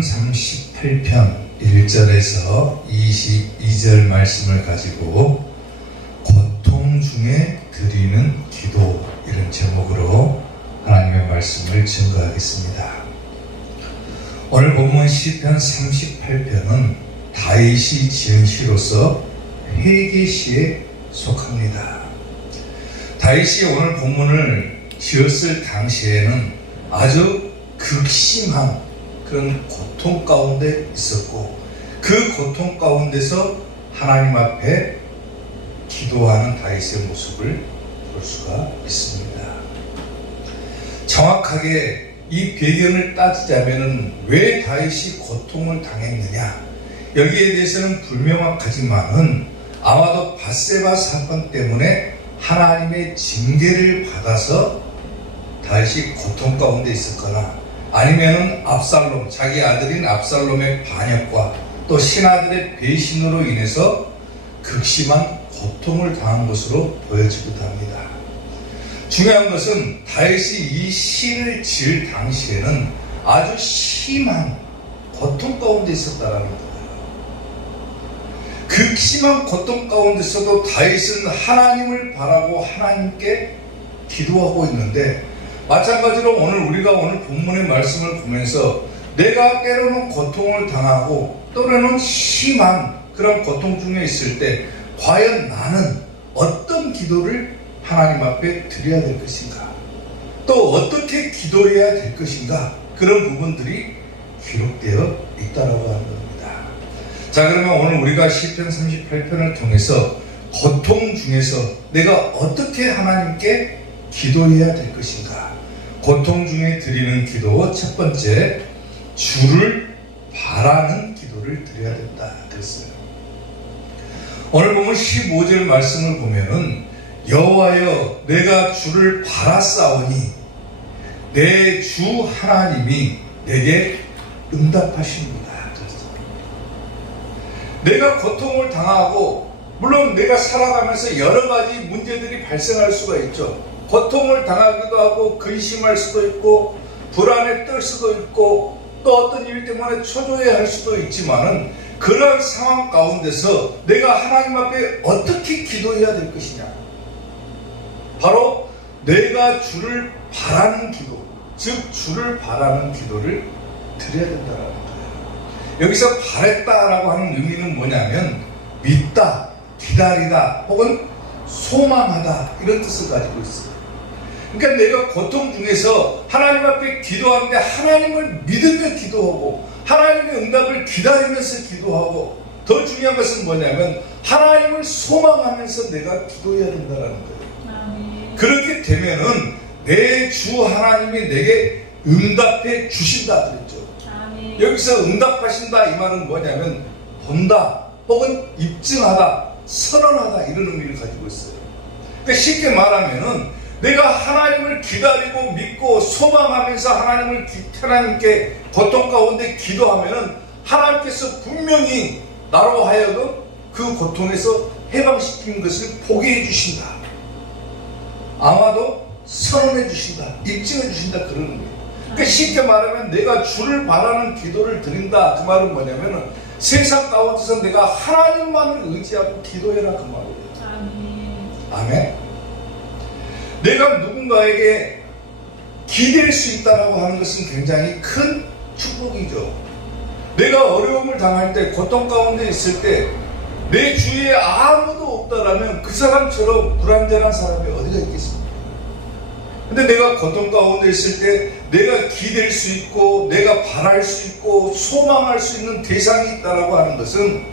시편 38편 1절에서 22절 말씀을 가지고 고통 중에 드리는 기도, 이런 제목으로 하나님의 말씀을 증거하겠습니다. 오늘 본문 시편 38편은 다윗이 지은 시로서 회개시에 속합니다. 다윗이 오늘 본문을 지었을 당시에는 아주 극심한 그런 고통 가운데 있었고, 그 고통 가운데서 하나님 앞에 기도하는 다윗의 모습을 볼 수가 있습니다. 정확하게 이 배경을 따지자면 왜 다윗이 고통을 당했느냐, 여기에 대해서는 불명확하지만은 아마도 밧세바 사건 때문에 하나님의 징계를 받아서 다윗이 고통 가운데 있었거나, 아니면은 압살롬, 자기 아들인 압살롬의 반역과 또 신하들의 배신으로 인해서 극심한 고통을 당한 것으로 보여지기도 합니다. 중요한 것은 다윗이 이 시를 지을 당시에는 아주 심한 고통 가운데 있었다라는 거예요. 극심한 고통 가운데서도 다윗은 하나님을 바라고 하나님께 기도하고 있는데, 마찬가지로 오늘 본문의 말씀을 보면서 내가 때로는 고통을 당하고 때로는 심한 그런 고통 중에 있을 때 과연 나는 어떤 기도를 하나님 앞에 드려야 될 것인가, 또 어떻게 기도해야 될 것인가, 그런 부분들이 기록되어 있다라고 하는 겁니다. 자, 그러면 오늘 우리가 시편 38편을 통해서 고통 중에서 내가 어떻게 하나님께 기도해야 될 것인가, 고통 중에 드리는 기도, 첫 번째, 주를 바라는 기도를 드려야 된다 그랬어요. 오늘 보면 15절 말씀을 보면은 여호와여 내가 주를 바라싸우니 내 주 하나님이 내게 응답하십니다. 내가 고통을 당하고, 물론 내가 살아가면서 여러 가지 문제들이 발생할 수가 있죠. 고통을 당하기도 하고 근심할 수도 있고 불안에 떨 수도 있고 또 어떤 일 때문에 초조해할 수도 있지만은, 그러한 상황 가운데서 내가 하나님 앞에 어떻게 기도해야 될 것이냐, 바로 내가 주를 바라는 기도, 즉 주를 바라는 기도를 드려야 된다는 거예요. 여기서 바랬다라고 하는 의미는 뭐냐면 믿다, 기다리다, 혹은 소망하다, 이런 뜻을 가지고 있어요. 그러니까 내가 고통 중에서 하나님 앞에 기도하는데 하나님을 믿으며 기도하고 하나님의 응답을 기다리면서 기도하고, 더 중요한 것은 뭐냐면 하나님을 소망하면서 내가 기도해야 된다는 거예요. 그렇게 되면은 내 주 하나님이 내게 응답해 주신다 그랬죠. 여기서 응답하신다 이 말은 뭐냐면 본다, 혹은 입증하다, 선언하다, 이런 의미를 가지고 있어요. 그러니까 쉽게 말하면은 내가 하나님을 기다리고 믿고 소망하면서 하나님께 고통 가운데 기도하면은 하나님께서 분명히 나로 하여금 그 고통에서 해방시킨 것을 보게 해주신다, 아마도 선언해 주신다, 입증해 주신다, 그런 의미예요. 그러니까 쉽게 말하면 내가 주를 바라는 기도를 드린다, 그 말은 뭐냐면은 세상 가운데서 내가 하나님만을 의지하고 기도해라, 그 말이에요. 아멘. 내가 누군가에게 기댈 수 있다고 하는 것은 굉장히 큰 축복이죠. 내가 어려움을 당할 때, 고통 가운데 있을 때 내 주위에 아무도 없다라면 그 사람처럼 불완전한 사람이 어디가 있겠습니까? 근데 내가 고통 가운데 있을 때 내가 기댈 수 있고 내가 바랄 수 있고 소망할 수 있는 대상이 있다라고 하는 것은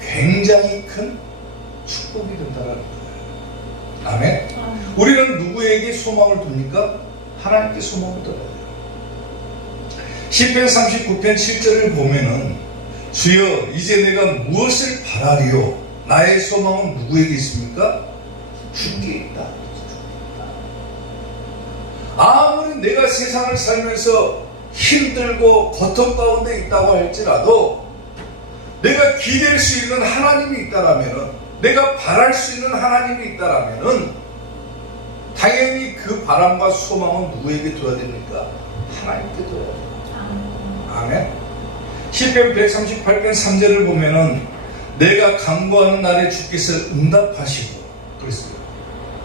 굉장히 큰 축복이 된다는 거예요. 아멘. 우리는 누구에게 소망을 둡니까? 하나님께 소망을 둬야 돼요. 시편 39편 7절을 보면은 주여 이제 내가 무엇을 바라리요? 나의 소망은 누구에게 있습니까? 주께 있다. 아무리 내가 세상을 살면서 힘들고 고통 가운데 있다고 할지라도 내가 기댈 수 있는 하나님이 있다라면은, 내가 바랄 수 있는 하나님이 있다라면은 당연히 그 바람과 소망은 누구에게 둬야 됩니까? 하나님께 둬야 돼요. 아멘. 시편 138편 3절을 보면은 내가 간구하는 날에 주께서 응답하시고 그랬어요.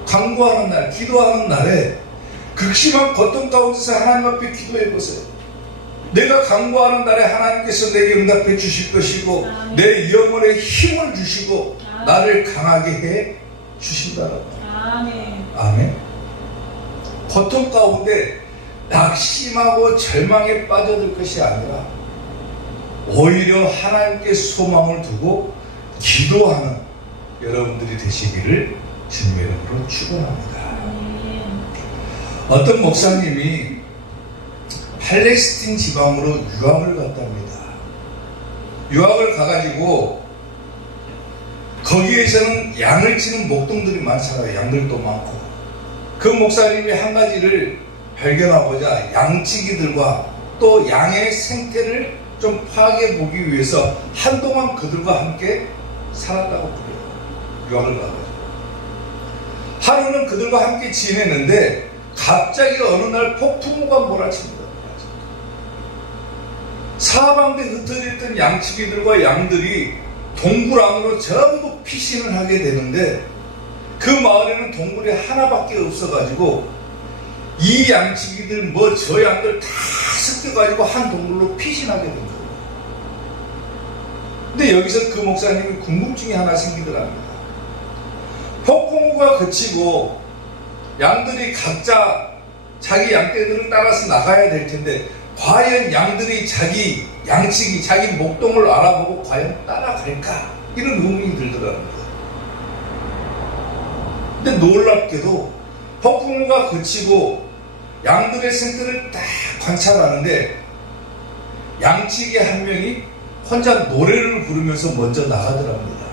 간구하는 날, 기도하는 날에 극심한 고통 가운데서 하나님 앞에 기도해 보세요. 내가 간구하는 날에 하나님께서 내게 응답해 주실 것이고 아멘. 내 영혼에 힘을 주시고 아멘. 나를 강하게 해 주신다라고. 아멘. 아멘. 고통 가운데 낙심하고 절망에 빠져들 것이 아니라 오히려 하나님께 소망을 두고 기도하는 여러분들이 되시기를 주님의 이름으로 축원합니다. 아멘. 어떤 목사님이 팔레스틴 지방으로 유학을 갔답니다. 유학을 가가지고 거기에서는 양을 치는 목동들이 많잖아요. 양들도 많고. 그 목사님이 한 가지를 발견하고자 양치기들과 또 양의 생태를 좀 파악해 보기 위해서 한동안 그들과 함께 살았다고 그래요. 유학을 가가지고. 하루는 그들과 함께 지냈는데 갑자기 어느 날 폭풍우가 몰아칩니다. 사방에 흩어져 있던 양치기들과 양들이 동굴 안으로 전부 피신을 하게 되는데 그 마을에는 동굴이 하나밖에 없어가지고 이 양치기들 뭐 저 양들 다 섞여가지고 한 동굴로 피신하게 된 거예요. 근데 여기서 그 목사님이 궁금증이 하나 생기더랍니다. 폭풍우가 그치고 양들이 각자 자기 양떼들을 따라서 나가야 될 텐데 과연 양들이 자기 양치기, 자기 목동을 알아보고 과연 따라갈까? 이런 의문이 들더라는 거예요. 근데 놀랍게도 폭풍우가 그치고 양들의 생태를 딱 관찰하는데 양치기 한 명이 혼자 노래를 부르면서 먼저 나가더랍니다.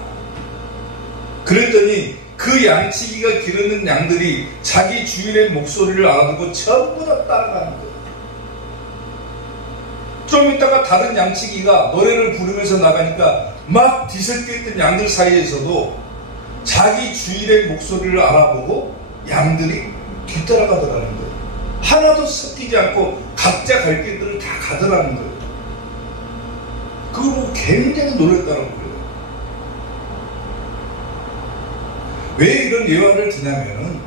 그랬더니 그 양치기가 기르는 양들이 자기 주인의 목소리를 알아듣고 전부 다 따라가는 거예요. 좀 있다가 다른 양치기가 노래를 부르면서 나가니까 막 뒤섞여 있던 양들 사이에서도 자기 주인의 목소리를 알아보고 양들이 뒤따라가더라는 거예요. 하나도 섞이지 않고 각자 갈 길들을 다 가더라는 거예요. 그거 보고 굉장히 놀랐다는 거예요. 왜 이런 예화를 드냐면은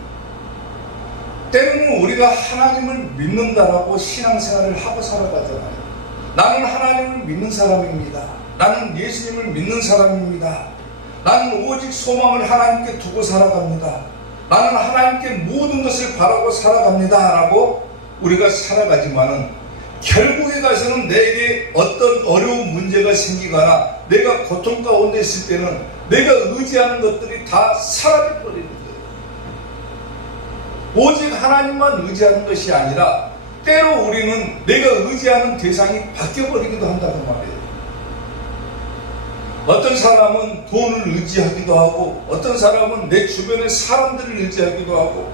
때로는 우리가 하나님을 믿는다라고 신앙생활을 하고 살아가잖아요. 나는 하나님을 믿는 사람입니다. 나는 예수님을 믿는 사람입니다. 나는 오직 소망을 하나님께 두고 살아갑니다. 나는 하나님께 모든 것을 바라고 살아갑니다. 라고 우리가 살아가지만은 결국에 가서는 내게 어떤 어려운 문제가 생기거나 내가 고통 가운데 있을 때는 내가 의지하는 것들이 다 사라져버리는 거예요. 오직 하나님만 의지하는 것이 아니라 때로 우리는 내가 의지하는 대상이 바뀌어버리기도 한다는 말이에요. 어떤 사람은 돈을 의지하기도 하고 어떤 사람은 내 주변의 사람들을 의지하기도 하고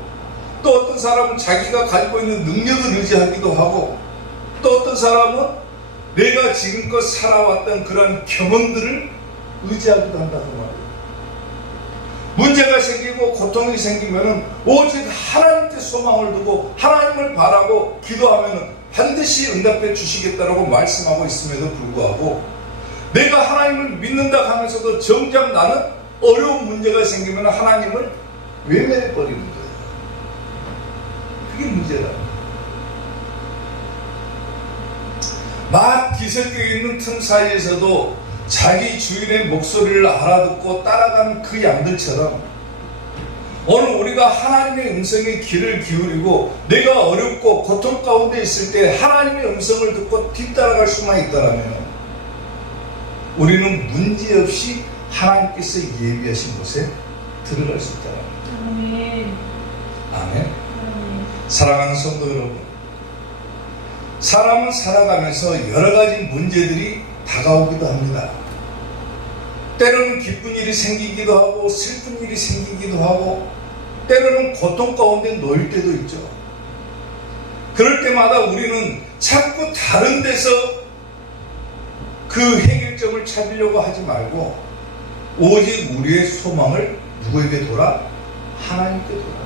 또 어떤 사람은 자기가 가지고 있는 능력을 의지하기도 하고 또 어떤 사람은 내가 지금껏 살아왔던 그런 경험들을 의지하기도 한다는 말이에요. 문제가 생기고 고통이 생기면 오직 하나님께 소망을 두고 하나님을 바라고 기도하면 반드시 응답해 주시겠다라고 말씀하고 있음에도 불구하고 내가 하나님을 믿는다 하면서도 정작 나는 어려운 문제가 생기면 하나님을 외면해버리는 거예요. 그게 문제다. 막 뒤섞여 있는 틈 사이에서도 자기 주인의 목소리를 알아듣고 따라가는 그 양들처럼 오늘 우리가 하나님의 음성에 귀를 기울이고 내가 어렵고 고통 가운데 있을 때 하나님의 음성을 듣고 뒤따라갈 수만 있다면 우리는 문제없이 하나님께서 예비하신 곳에 들어갈 수 있다는 겁니다. 아멘. 아멘. 아멘. 사랑하는 성도 여러분, 사람은 살아가면서 여러 가지 문제들이 다가오기도 합니다. 때로는 기쁜 일이 생기기도 하고 슬픈 일이 생기기도 하고 때로는 고통 가운데 놓일 때도 있죠. 그럴 때마다 우리는 자꾸 다른 데서 그 해결점을 찾으려고 하지 말고 오직 우리의 소망을 누구에게 돌아? 하나님께 돌아.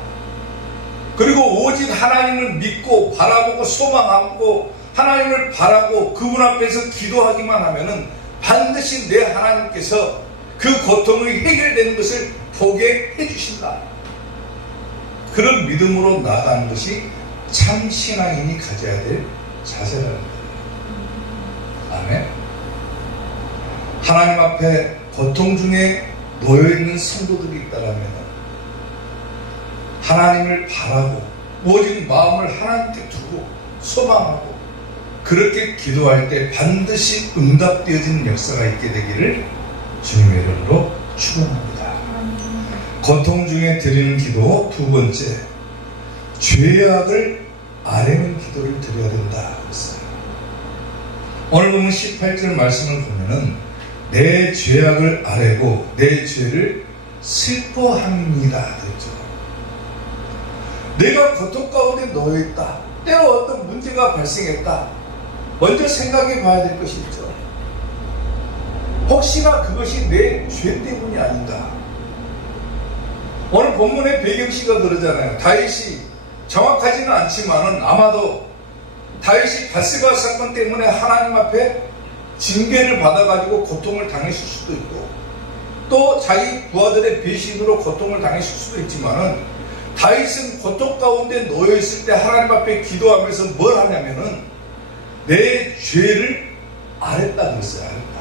그리고 오직 하나님을 믿고 바라보고 소망하고 하나님을 바라고 그분 앞에서 기도하기만 하면은 반드시 내 하나님께서 그 고통이 해결되는 것을 보게 해주신다. 그런 믿음으로 나아가는 것이 참 신앙인이 가져야 될 자세라는 거예요. 아멘. 하나님 앞에 고통 중에 놓여있는 성도들이 있다면 하나님을 바라고 모든 마음을 하나님께 두고 소망하고 그렇게 기도할 때 반드시 응답되어지는 역사가 있게 되기를 주님의 이름으로 축원합니다. 고통 중에 드리는 기도 두 번째, 죄악을 아뢰는 기도를 드려야 된다 그랬어요. 오늘 보면 18절 말씀을 보면은 내 죄악을 아뢰고 내 죄를 슬퍼합니다 그랬죠. 내가 고통 가운데 놓여있다. 때로 어떤 문제가 발생했다. 먼저 생각해 봐야 될 것이 있죠. 혹시나 그것이 내 죄 때문이 아닌가. 오늘 본문의 배경시가 그러잖아요. 다윗이 정확하지는 않지만은 아마도 다윗이 바세바 사건 때문에 하나님 앞에 징계를 받아가지고 고통을 당했을 수도 있고 또 자기 부하들의 배신으로 고통을 당했을 수도 있지만은 다윗은 고통 가운데 놓여있을 때 하나님 앞에 기도하면서 뭘 하냐면은 내 죄를 아랬다 그랬어요. 아랬다.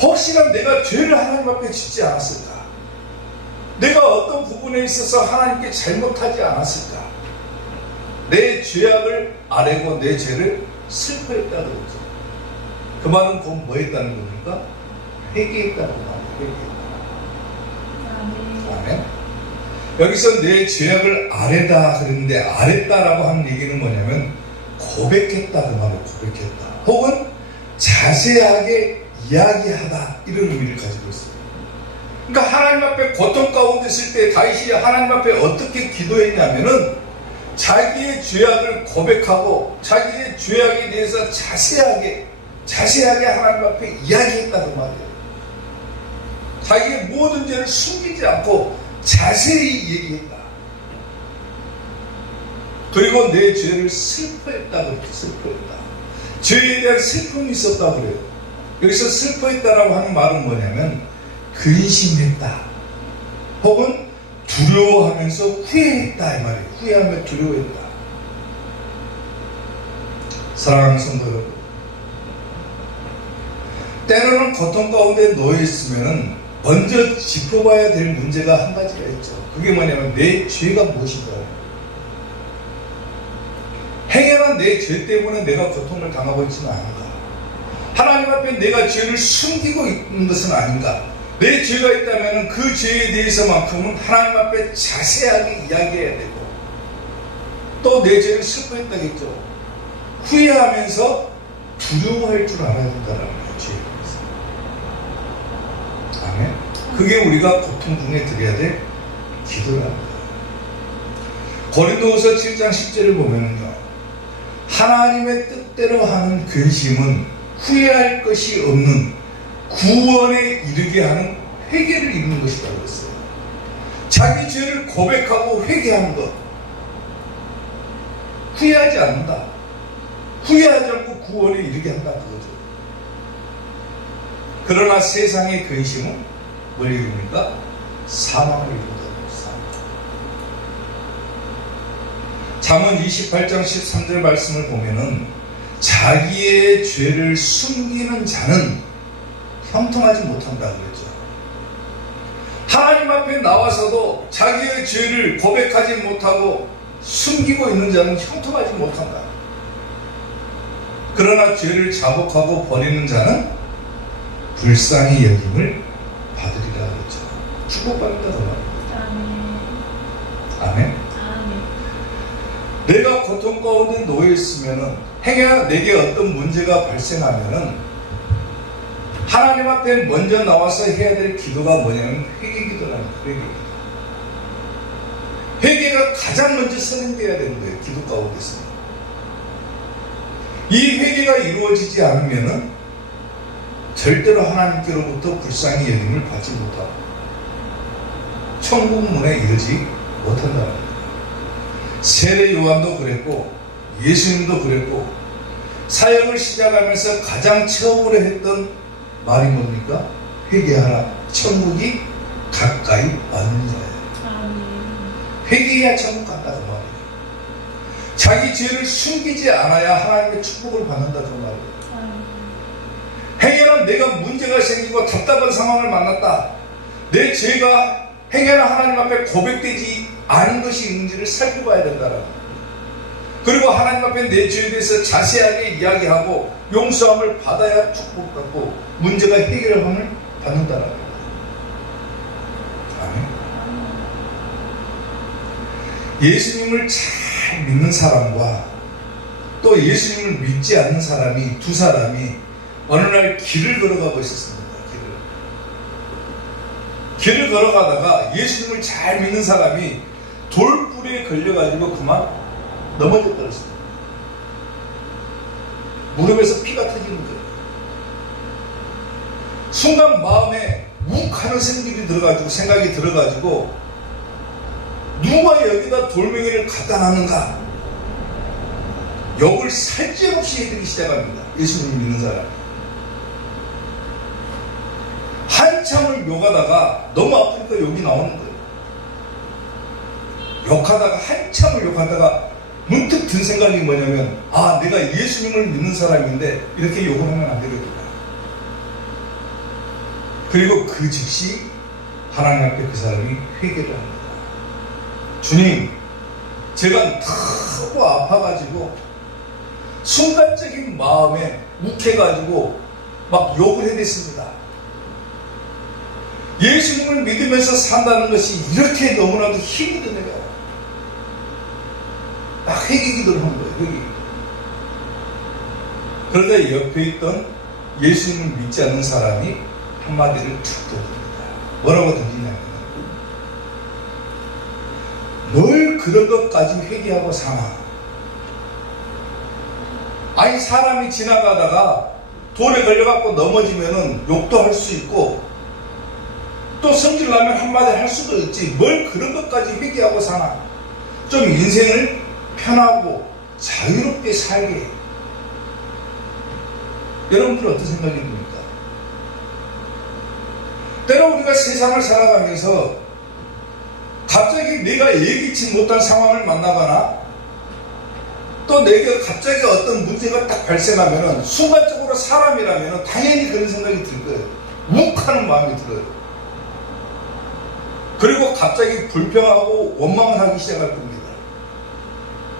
혹시나 내가 죄를 하나님 앞에 짓지 않았을까? 내가 어떤 부분에 있어서 하나님께 잘못하지 않았을까? 내 죄악을 아뢰고 내 죄를 슬퍼했다 그러죠. 그 말은 곧 뭐 했다는 겁니까? 회개했다는 말이에요. 회개했다. 아멘. 여기서 내 죄악을 아뢰다 그랬는데 아랬다라고 하는 얘기는 뭐냐면 고백했다 그 말을 고백했다. 혹은 자세하게 이야기하다 이런 의미를 가지고 있어요. 그러니까 하나님 앞에 고통 가운데 있을 때 다윗이 하나님 앞에 어떻게 기도했냐면은 자기의 죄악을 고백하고 자기의 죄악에 대해서 자세하게 하나님 앞에 이야기했다는 말이에요. 자기의 모든 죄를 숨기지 않고 자세히 얘기했다. 그리고 내 죄를 슬퍼했다 그랬죠. 슬퍼했다. 죄에 대한 슬픔이 있었다 그래요. 여기서 슬퍼했다라고 하는 말은 뭐냐면 근심했다. 혹은 두려워하면서 후회했다 이 말이에요. 후회하며 두려워했다. 사랑하는 성도 여러분, 때로는 고통 가운데 놓여있으면 먼저 짚어봐야 될 문제가 한 가지가 있죠. 그게 뭐냐면 내 죄가 무엇인가. 행여나 내 죄 때문에 내가 고통을 당하고 있지는 않은가. 하나님 앞에 내가 죄를 숨기고 있는 것은 아닌가. 내 죄가 있다면 그 죄에 대해서만큼은 하나님 앞에 자세하게 이야기해야 되고 또 내 죄를 슬퍼했다겠죠. 후회하면서 두려워할 줄 알아야 된다는 거예요. 죄에 대해서. 아멘. 그게 우리가 고통 중에 드려야 될 기도라는 거예요. 고린도후서 7장 10절을 보면은요, 하나님의 뜻대로 하는 근심은 후회할 것이 없는 구원에 이르게 하는 회개를 이루는 것이라고 했어요. 자기 죄를 고백하고 회개하는 것, 후회하지 않는다. 후회하지 않고 구원에 이르게 한다 그거죠. 그러나 세상의 근심은 뭘 이룹니까? 사망을 이룬다. 잠언 28장 13절 말씀을 보면은 자기의 죄를 숨기는 자는 형통하지 못한다 그랬죠. 하나님 앞에 나와서도 자기의 죄를 고백하지 못하고 숨기고 있는 자는 형통하지 못한다. 그러나 죄를 자복하고 버리는 자는 불쌍히 여김을 받으리라 그랬죠. 축복받는다 그 말입니다. 아멘. 내가 고통 가운데 놓여있으면은 행여나 내게 어떤 문제가 발생하면은 하나님 앞에 먼저 나와서 해야 될 기도가 뭐냐면 회개기도라는 거예요. 회개가 가장 먼저 선행돼야 되는 거예요. 기도 가운데서. 이 회개가 이루어지지 않으면은 절대로 하나님께로부터 불쌍히 여김을 받지 못하고 천국 문에 이르지 못한다는 거예요. 세례 요한도 그랬고 예수님도 그랬고 사역을 시작하면서 가장 처음으로 했던 말이 뭡니까? 회개하라. 천국이 가까이 왔는 자예요. 아멘. 회개해야 천국 간다고 말이에요. 자기 죄를 숨기지 않아야 하나님의 축복을 받는다고 말이에요. 아멘. 행여나 내가 문제가 생기고 답답한 상황을 만났다. 내 죄가 행여나 하나님 앞에 고백되지 않은 것이 있는지를 살펴봐야 된다라고. 그리고 하나님 앞에 내 죄에 대해서 자세하게 이야기하고 용서함을 받아야 축복받고 문제가 해결함을 받는다라고. 아멘. 예수님을 잘 믿는 사람과 또 예수님을 믿지 않는 사람이 두 사람이 어느 날 길을 걸어가고 있었습니다. 길을 걸어가다가 예수님을 잘 믿는 사람이 돌불에 걸려가지고 그만 넘어져 버렸습니다. 무릎에서 피가 터지는 거예요. 순간 마음에 욱 하는 생각이 들어가지고 누가 여기다 돌멩이를 갖다 놨는가? 욕을 살찌없이 해드리기 시작합니다. 예수님을 믿는 사람. 한참을 욕하다가 너무 아프니까 욕이 나오는 거예요. 욕하다가 한참을 욕하다가 문득 든 생각이 뭐냐면 내가 예수님을 믿는 사람인데 이렇게 욕을 하면 안 되겠구나. 그리고 그 즉시 하나님 앞에 그 사람이 회개를 합니다. 주님, 제가 너무 아파가지고 순간적인 마음에 욱해가지고 막 욕을 해댔습니다. 예수님을 믿으면서 산다는 것이 이렇게 너무나도 힘이 드네요. 딱 회개기도를 한 거예요. 회개. 그런데 옆에 있던 예수님을 믿지 않는 사람이 한마디를 툭 던집니다. 뭐라고 던지냐면 뭘 그런 것까지 회개하고 사나? 아니 사람이 지나가다가 돌에 걸려갖고 넘어지면은 욕도 할 수 있고 또 성질나면 한마디 할 수도 있지 뭘 그런 것까지 회개하고 사나? 좀 인생을 편하고 자유롭게 살게. 여러분들은 어떤 생각이 듭니까? 때로 우리가 세상을 살아가면서 갑자기 내가 예기치 못한 상황을 만나거나 또 내가 갑자기 어떤 문제가 딱 발생하면 순간적으로 사람이라면 당연히 그런 생각이 들 거예요. 욱하는 마음이 들어요. 그리고 갑자기 불평하고 원망을 하기 시작할 겁니다.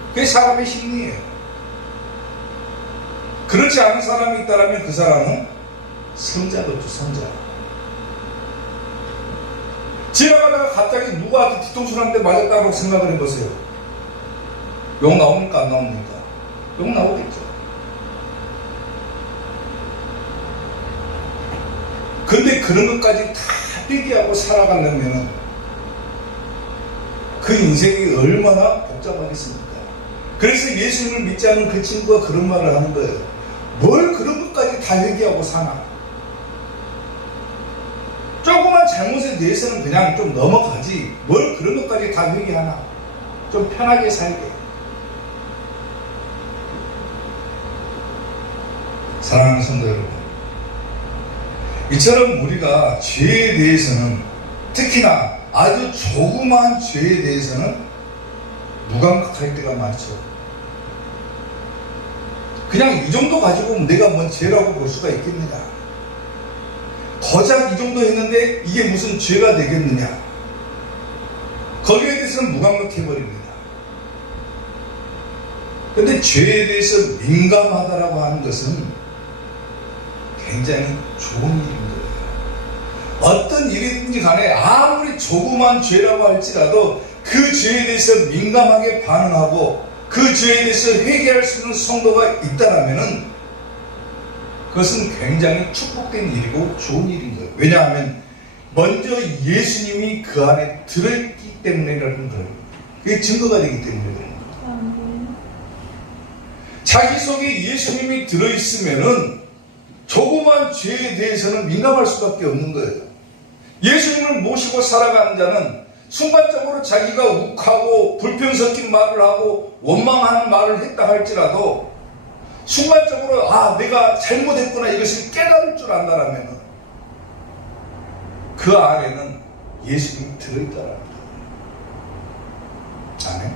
그게 사람의 심리예요. 그렇지 않은 사람이 있다면 그 사람은 성자겠죠, 성자. 지나가다가 갑자기 누구한테 뒤통수 한 대 맞았다고 생각을 해보세요. 욕 나옵니까? 안 나옵니까? 욕 나오겠죠. 근데 그런 것까지 다 회개하고 살아가려면 그 인생이 얼마나 복잡하겠습니까? 그래서 예수님을 믿지 않는 그 친구가 그런 말을 하는 거예요. 뭘 그런 것까지 다 회개하고 사나? 조그만 잘못에 대해서는 그냥 좀 넘어가지 뭘 그런 것까지 다 회개하나? 좀 편하게 살게. 사랑하는 성도 여러분, 이처럼 우리가 죄에 대해서는 특히나 아주 조그마한 죄에 대해서는 무감각할 때가 많죠. 그냥 이 정도 가지고 내가 뭔 죄라고 볼 수가 있겠느냐. 거작 이 정도 했는데 이게 무슨 죄가 되겠느냐. 거기에 대해서는 무감각해버립니다. 그런데 죄에 대해서 민감하다라고 하는 것은 굉장히 좋은 일인 거예요. 어떤 일이든지 간에 아무리 조그만 죄라고 할지라도 그 죄에 대해서 민감하게 반응하고 그 죄에 대해서 회개할 수 있는 성도가 있다면 그것은 굉장히 축복된 일이고 좋은 일인 거예요. 왜냐하면 먼저 예수님이 그 안에 들어있기 때문이라는 거예요. 그게 증거가 되기 때문에 그런 거예요. 자기 속에 예수님이 들어있으면은 조그만 죄에 대해서는 민감할 수밖에 없는 거예요. 예수님을 모시고 살아가는 자는 순간적으로 자기가 욱하고 불평 섞인 말을 하고 원망하는 말을 했다 할지라도 순간적으로 내가 잘못했구나 이것을 깨달을 줄 안다라면 그 안에는 예수님이 들어있다라는 거예요. 아멘.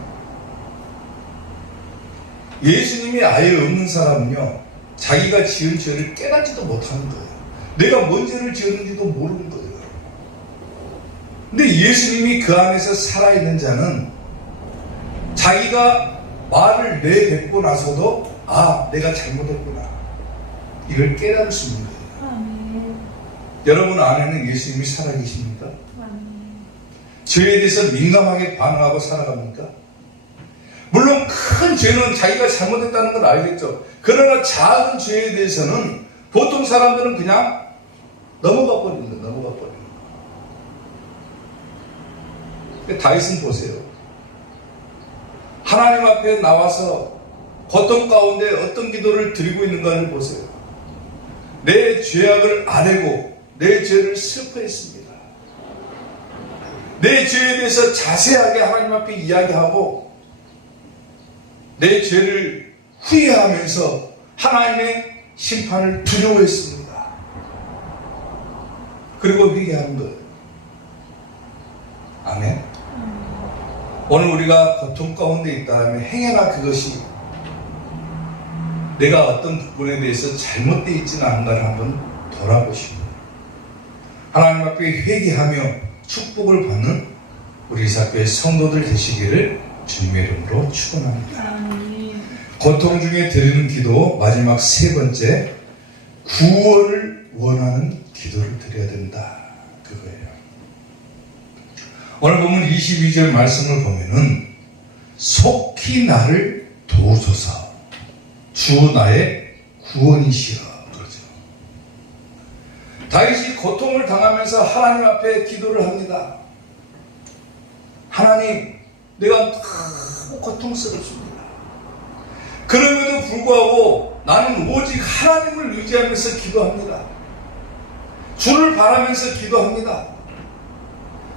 예수님이 아예 없는 사람은요, 자기가 지은 죄를 깨닫지도 못하는 거예요. 내가 뭔 죄를 지었는지도 모르는 거예요. 근데 예수님이 그 안에서 살아있는 자는 자기가 말을 내뱉고 나서도 내가 잘못했구나 이걸 깨달을 수 있는 거예요. 아멘. 여러분 안에는 예수님이 살아계십니까? 아멘. 죄에 대해서 민감하게 반응하고 살아갑니까? 물론 큰 죄는 자기가 잘못했다는 걸 알겠죠. 그러나 작은 죄에 대해서는 보통 사람들은 그냥 넘어가 버리는 거예요. 넘어가 버리는 거예요. 다윗은 보세요. 하나님 앞에 나와서 고통 가운데 어떤 기도를 드리고 있는가를 보세요. 내 죄악을 아뢰고 내 죄를 슬퍼했습니다. 내 죄에 대해서 자세하게 하나님 앞에 이야기하고 내 죄를 후회하면서 하나님의 심판을 두려워했습니다. 그리고 회개하는 거예요. 아멘. 오늘 우리가 고통 가운데 있다면 행여나 그것이 내가 어떤 부분에 대해서 잘못되어 있지는 않은가를 한번 돌아보시고 하나님 앞에 회개하며 축복을 받는 우리 이사교회 성도들 되시기를 주님의 이름으로 축원합니다. 아멘. 고통 중에 드리는 기도 마지막 세 번째, 구원을 원하는 기도를 드려야 된다. 그거예요. 오늘 보면 22절 말씀을 보면은 속히 나를 도우소서 주 나의 구원이시여 그러죠. 다윗이 고통을 당하면서 하나님 앞에 기도를 합니다. 하나님, 내가 너무 고통스럽습니다. 그럼에도 불구하고 나는 오직 하나님을 의지하면서 기도합니다. 주를 바라면서 기도합니다.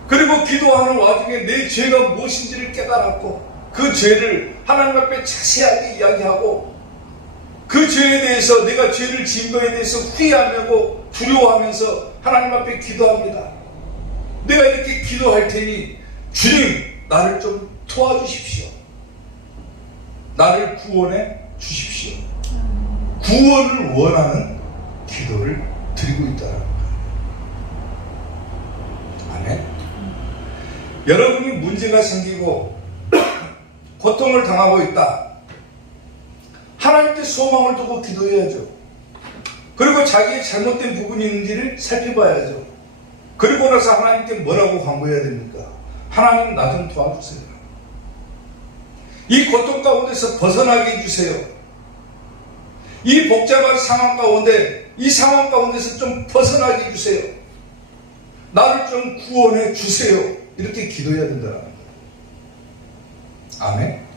그리고 기도하는 와중에 내 죄가 무엇인지를 깨달았고 그 죄를 하나님 앞에 자세하게 이야기하고 그 죄에 대해서 내가 죄를 지은 것에 대해서 후회하고 두려워하면서 하나님 앞에 기도합니다. 내가 이렇게 기도할 테니 주님 나를 좀 도와주십시오. 나를 구원해 주십시오. 구원을 원하는 기도를 드리고 있다는 거예요. 아멘. 여러분이 문제가 생기고 고통을 당하고 있다. 하나님께 소망을 두고 기도해야죠. 그리고 자기의 잘못된 부분이 있는지를 살펴봐야죠. 그리고 나서 하나님께 뭐라고 간구해야 됩니까? 하나님 나 좀 도와주세요. 이 고통 가운데서 벗어나게 해주세요. 이 복잡한 상황 가운데 이 상황 가운데서 좀 벗어나게 해주세요. 나를 좀 구원해 주세요. 이렇게 기도해야 된다는 거예요. 아멘.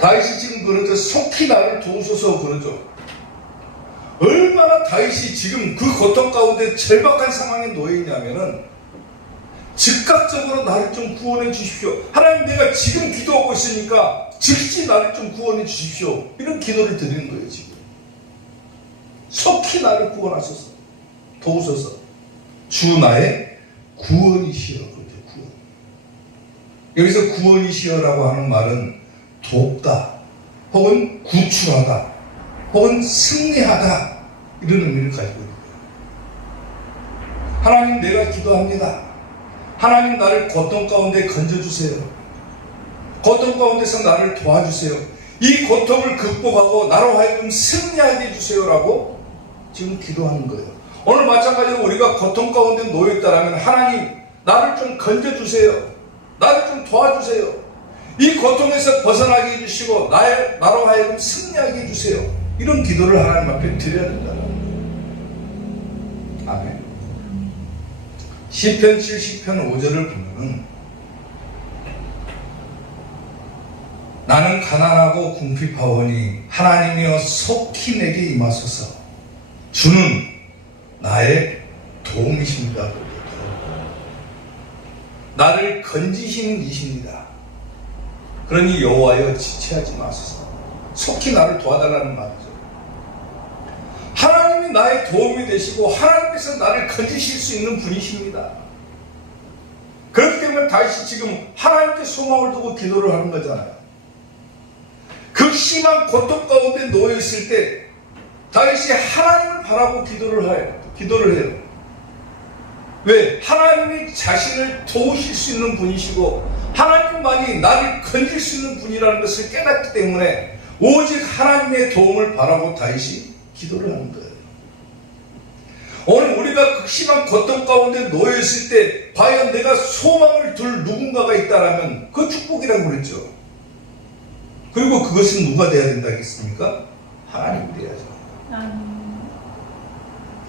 다윗이 지금 그러죠. 속히 나를 도우소서 그러죠. 얼마나 다윗이 지금 그 고통 가운데 절박한 상황에 놓여 있냐면은 즉각적으로 나를 좀 구원해 주십시오. 하나님 내가 지금 기도하고 있으니까 즉시 나를 좀 구원해 주십시오. 이런 기도를 드리는 거예요 지금. 속히 나를 구원하소서. 도우소서. 주 나의 구원이시여. 그렇죠. 구원. 여기서 구원이시여라고 하는 말은 돕다 혹은 구출하다 혹은 승리하다 이런 의미를 가지고 있는 거예요. 하나님 내가 기도합니다. 하나님 나를 고통 가운데 건져주세요. 고통 가운데서 나를 도와주세요. 이 고통을 극복하고 나로 하여금 승리하게 해주세요라고 지금 기도하는 거예요. 오늘 마찬가지로 우리가 고통 가운데 놓여있다면 하나님 나를 좀 건져주세요. 나를 좀 도와주세요. 이 고통에서 벗어나게 해주시고 나로 하여금 승리하게 해주세요. 이런 기도를 하나님 앞에 드려야 된다는 거예요. 아멘. 시편 70편 5절을 보면은 나는 가난하고 궁핍하오니 하나님이여 속히 내게 임하소서. 주는 나의 도움이십니다. 나를 건지시는 이십니다. 그러니 여호와여 지체하지 마소서. 속히 나를 도와달라는 말이죠. 하나님이 나의 도움이 되시고 하나님께서 나를 건지실 수 있는 분이십니다. 그렇기 때문에 다시 지금 하나님께 소망을 두고 기도를 하는 거잖아요. 극심한 고통 가운데 놓여있을 때 다윗이 하나님을 바라고 기도를 해요. 왜? 하나님이 자신을 도우실 수 있는 분이시고 하나님만이 나를 건질 수 있는 분이라는 것을 깨닫기 때문에 오직 하나님의 도움을 바라고 다윗이 기도를 하는 거예요. 오늘 우리가 극심한 고통 가운데 놓여있을 때 과연 내가 소망을 둘 누군가가 있다라면 그 축복이라고 그랬죠. 그리고 그것은 누가 돼야 된다겠습니까? 하나님이 돼야죠.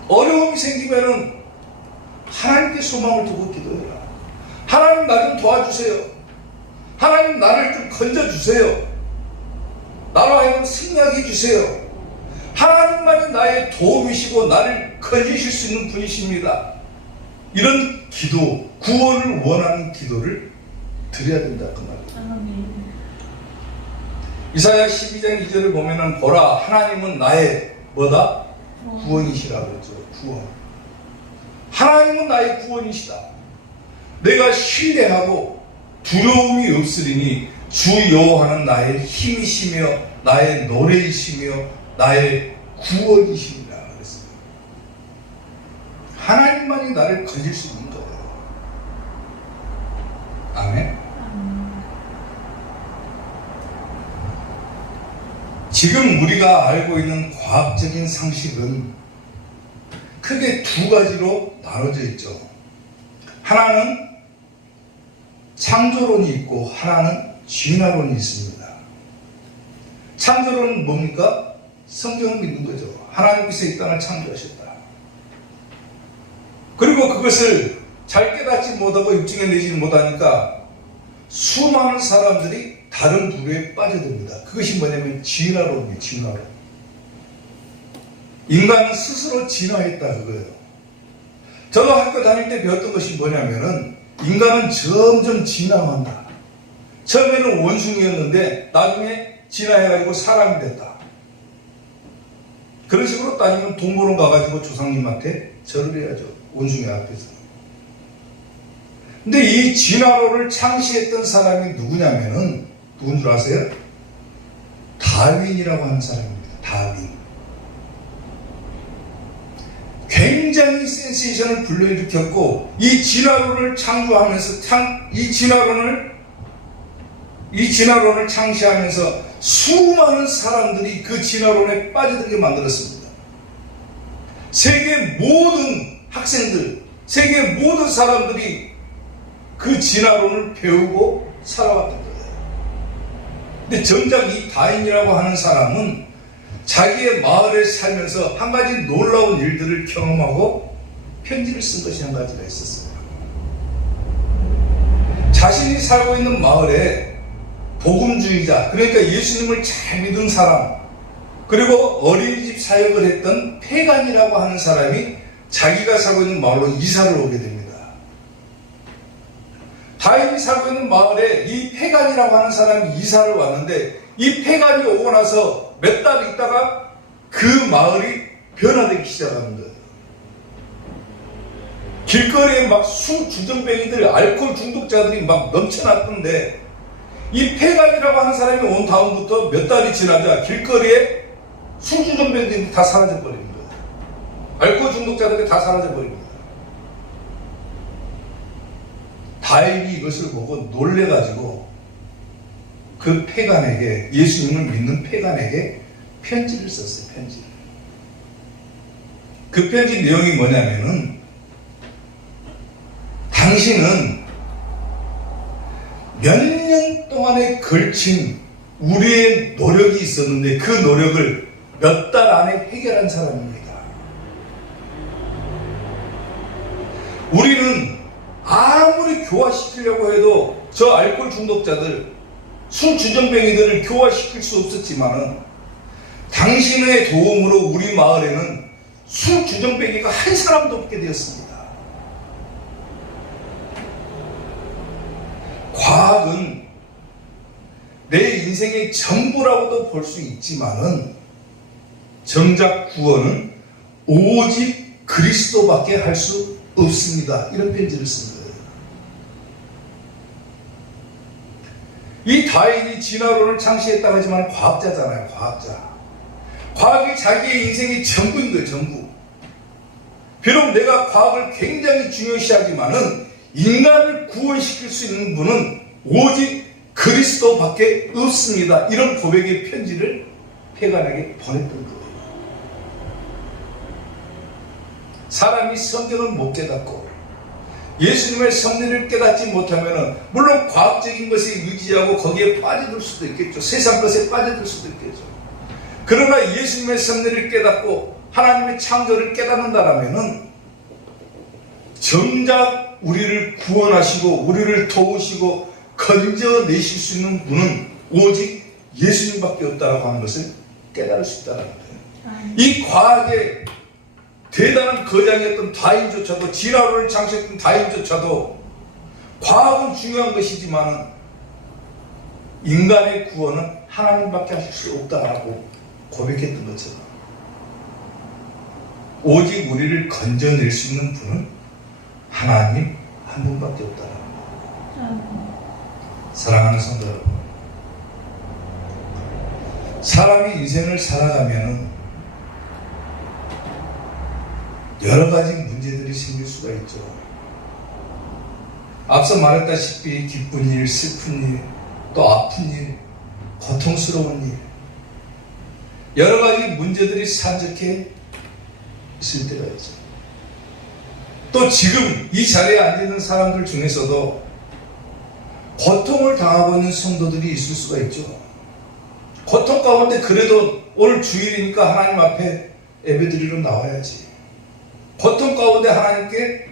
어려움이 생기면은 하나님께 소망을 두고 기도해라. 하나님 나 좀 도와주세요. 하나님 나를 좀 건져주세요. 나로 하여금 승리하게 해주세요. 하나님만이 나의 도움이시고 나를 건지실 수 있는 분이십니다. 이런 기도, 구원을 원하는 기도를 드려야 된다 그 말이에요. 이사야 12장 2절을 보면은 보라 하나님은 나의 뭐다? 구원이시라 그랬죠. 구원. 하나님은 나의 구원이시다. 내가 신뢰하고 두려움이 없으리니 주 여호와는 나의 힘이시며 나의 노래이시며 나의 구원이십니다. 그랬어요. 하나님만이 나를 건질 수 있는 거예요. 아멘. 지금 우리가 알고 있는 과학적인 상식은 크게 두 가지로 나눠져 있죠. 하나는 창조론이 있고 하나는 진화론이 있습니다. 창조론은 뭡니까? 성경을 믿는 거죠. 하나님께서 이 땅을 창조하셨다. 그리고 그것을 잘 깨닫지 못하고 입증해내지 못하니까 수많은 사람들이 다른 부류에 빠져듭니다. 그것이 뭐냐면 진화론이에요. 진화론. 인간은 스스로 진화했다 그거예요. 저도 학교 다닐 때 배웠던 것이 뭐냐면은 인간은 점점 진화한다. 처음에는 원숭이였는데 나중에 진화해가지고 사람이 됐다. 그런 식으로 따지면 동물원 가가지고 조상님한테 절을 해야죠. 원숭이 앞에서. 근데 이 진화론을 창시했던 사람이 누구냐면은 누군 줄 아세요? 다윈이라고 하는 사람입니다. 다윈. 굉장히 센세이션을 불러일으켰고 이 진화론을 창조하면서 이 진화론을 창시하면서 수많은 사람들이 그 진화론에 빠져들게 만들었습니다. 세계 모든 학생들, 세계 모든 사람들이 그 진화론을 배우고 살아왔던 거예요. 근데 정작 이 다윈이라고 하는 사람은 자기의 마을에 살면서 한 가지 놀라운 일들을 경험하고 편지를 쓴 것이 한 가지가 있었어요. 자신이 살고 있는 마을에 복음주의자, 그러니까 예수님을 잘 믿은 사람, 그리고 어린이집 사역을 했던 페간이라고 하는 사람이 자기가 살고 있는 마을로 이사를 오게 됩니다. 다윗이 살고 있는 마을에 이 페간이라고 하는 사람이 이사를 왔는데 이 페간이 오고 나서 몇 달 있다가 그 마을이 변화되기 시작하는 거예요. 길거리에 막 술주정뱅이들, 알코올 중독자들이 막 넘쳐났던데 이 페간이라고 하는 사람이 온 다음부터 몇 달이 지나자 길거리에 술주정뱅이들이 다 사라져버리는 거예요. 알코올 중독자들이 다 사라져버립니다. 다윗이 이것을 보고 놀래가지고 그 페간에게, 예수님을 믿는 페간에게 편지를 썼어요. 편지를. 그 편지 내용이 뭐냐면은 당신은 몇 년 동안에 걸친 우리의 노력이 있었는데 그 노력을 몇 달 안에 해결한 사람입니다. 우리는 아무리 교화시키려고 해도 저 알코올 중독자들, 술 주정뱅이들을 교화시킬 수 없었지만은 당신의 도움으로 우리 마을에는 술 주정뱅이가 한 사람도 없게 되었습니다. 과학은 내 인생의 전부라고도 볼 수 있지만은 정작 구원은 오직 그리스도밖에 할 수 없습니다. 이런 편지를 쓴 거예요. 이 다윈이 진화론을 창시했다고 하지만 과학자잖아요. 과학자. 과학이 자기의 인생의 전부인 거예요. 전부. 비록 내가 과학을 굉장히 중요시하지만은 인간을 구원시킬 수 있는 분은 오직 그리스도밖에 없습니다. 이런 고백의 편지를 페간에게 보냈던 거예요. 사람이 성경을 못 깨닫고 예수님의 섭리를 깨닫지 못하면 물론 과학적인 것에 의지하고 거기에 빠져들 수도 있겠죠. 세상 것에 빠져들 수도 있겠죠. 그러나 예수님의 섭리를 깨닫고 하나님의 창조를 깨닫는다라면 정작 우리를 구원하시고 우리를 도우시고 건져내실 수 있는 분은 오직 예수님밖에 없다라고 하는 것을 깨달을 수 있다는 거예요. 이 과학의 대단한 거장이었던 다윈조차도, 진화론을 창시했던 다윈조차도 과학은 중요한 것이지만 인간의 구원은 하나님밖에 하실 수 없다라고 고백했던 것처럼 오직 우리를 건져낼 수 있는 분은 하나님 한 분밖에 없다라고. 사랑하는 성도 여러분, 사람이 인생을 살아가면 여러 가지 문제들이 생길 수가 있죠. 앞서 말했다시피 기쁜 일, 슬픈 일, 또 아픈 일, 고통스러운 일, 여러 가지 문제들이 산적해 있을 때가 있죠. 또 지금 이 자리에 앉아있는 사람들 중에서도 고통을 당하고 있는 성도들이 있을 수가 있죠. 고통 가운데 그래도 오늘 주일이니까 하나님 앞에 예배드리러 나와야지. 고통 가운데 하나님께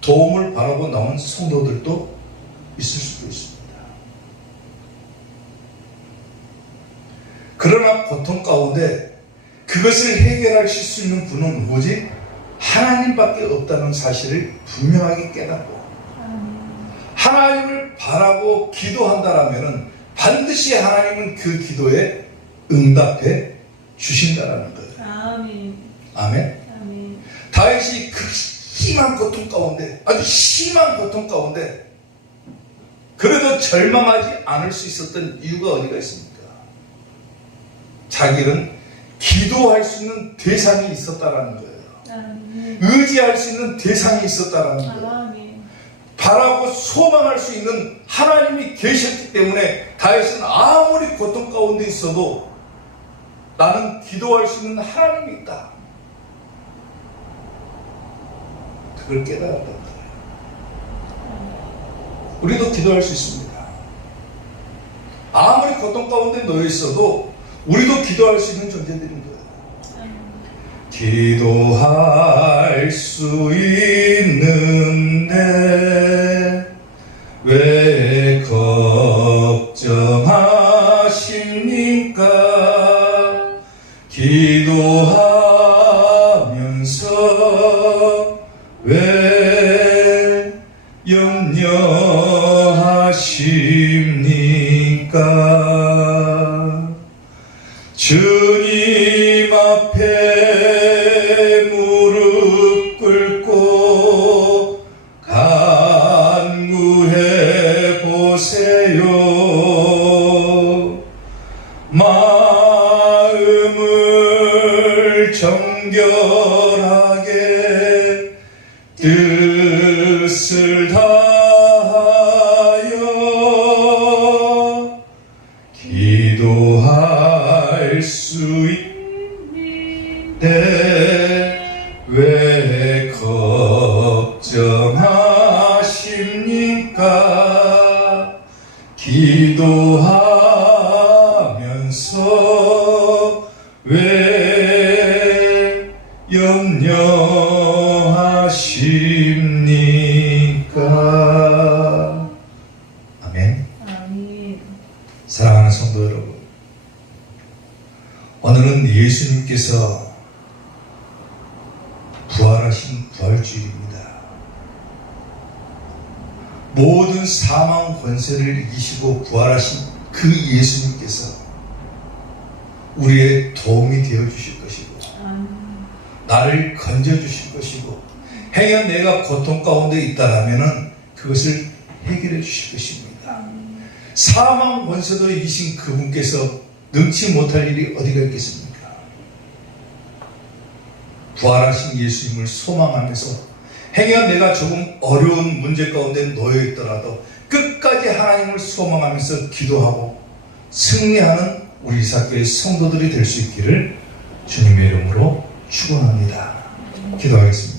도움을 바라고 나온 성도들도 있을 수도 있습니다. 그러나 고통 가운데 그것을 해결하실 수 있는 분은 오직 하나님밖에 없다는 사실을 분명하게 깨닫고 하나님을 바라고 기도한다라면 반드시 하나님은 그 기도에 응답해 주신다라는 거예요. 아멘. 아멘. 아멘. 다윗이 그 심한 고통 가운데, 아주 심한 고통 가운데 그래도 절망하지 않을 수 있었던 이유가 어디가 있습니까? 자기는 기도할 수 있는 대상이 있었다라는 거예요. 아멘. 의지할 수 있는 대상이 있었다라는 거예요. 아멘. 바라고 소망할 수 있는 하나님이 계셨기 때문에 다윗은 아무리 고통 가운데 있어도 나는 기도할 수 있는 하나님이 있다. 그걸 깨달았단 말이에요. 우리도 기도할 수 있습니다. 아무리 고통 가운데 놓여 있어도 우리도 기도할 수 있는 존재들인 거예요. 기도할 수 있는데 왜 걱정하십니까? 기도하면서 왜 염려하십니까? 주님 앞에 무릎 꿇고 간구해 보세요. 마음을 정결하게 뜻을 다하여 기도할 수 있는데 왜 걱정하십니까? 기도하면서 왜 염려하십니까? 아멘. 아멘. 사랑하는 성도 여러분, 오늘은 예수님께서 부활하신 부활주일입니다. 모든 사망 권세를 이기시고 부활하신 그 예수님께서 우리의 도움이 되어 주실 것이고 아멘. 나를 건져 주실 것이고 행여 내가 고통 가운데 있다라면은 그것을 해결해 주실 것입니다. 사망 권세도 이기신 그분께서 능치 못할 일이 어디가 있겠습니까? 부활하신 예수님을 소망하면서 행여 내가 조금 어려운 문제 가운데 놓여 있더라도 끝까지 하나님을 소망하면서 기도하고 승리하는 우리 이사교의 성도들이 될 수 있기를 주님의 이름으로 축원합니다. 기도하겠습니다.